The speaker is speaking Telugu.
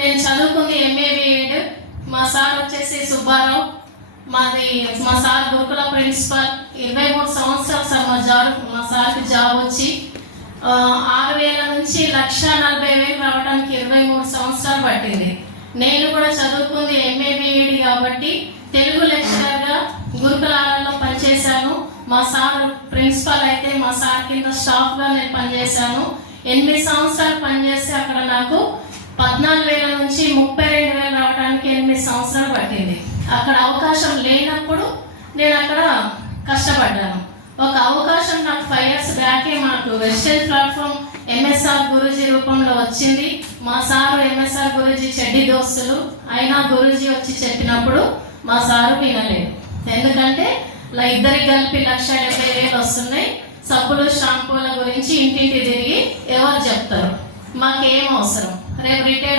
నేను చదువుకుంది ఎంఏ బిఎడ్. మా సార్ వచ్చేసి సుబ్బారావు. మా సార్ గురుకుల ప్రిన్సిపల్. 23 సంవత్సరాలు సార్ మా సార్కి జాబ్ వచ్చి 6,000 నుంచి 1,40,000 రావడానికి 23 సంవత్సరాలు పట్టింది. నేను కూడా చదువుకుంది ఎంఏ బిఎడ్ కాబట్టి తెలుగు లెక్చరర్గా గురుకులాలలో పనిచేశాను. మా సార్ ప్రిన్సిపల్ అయితే మా సార్ కింద స్టాఫ్గా నేను పనిచేశాను. 8 సంవత్సరాలు పనిచేస్తే అక్కడ నాకు 14,000 నుంచి 32,000 రావడానికి 8 సంవత్సరాలు పట్టింది. అక్కడ అవకాశం లేనప్పుడు నేను అక్కడ కష్టపడ్డాను. ఒక అవకాశం నాకు 5 years బ్యాకే మాకు వెస్టర్న్ ప్లాట్ఫామ్ ఎంఎస్ఆర్ గురూజీ రూపంలో వచ్చింది. మా సారు ఎంఎస్ఆర్ గురూజీ చెడ్డి దోస్తులు అయినా గురూజీ వచ్చి చెప్పినప్పుడు మా సారు వినలేదు. ఎందుకంటే ఇద్దరికి కలిపి 1,70,000 వస్తున్నాయి. సబ్బులు షాంపూల గురించి ఇంటింటి తిరిగి ఎవరు చెప్తారు? మాకేం అవసరం? రేపు రిటైర్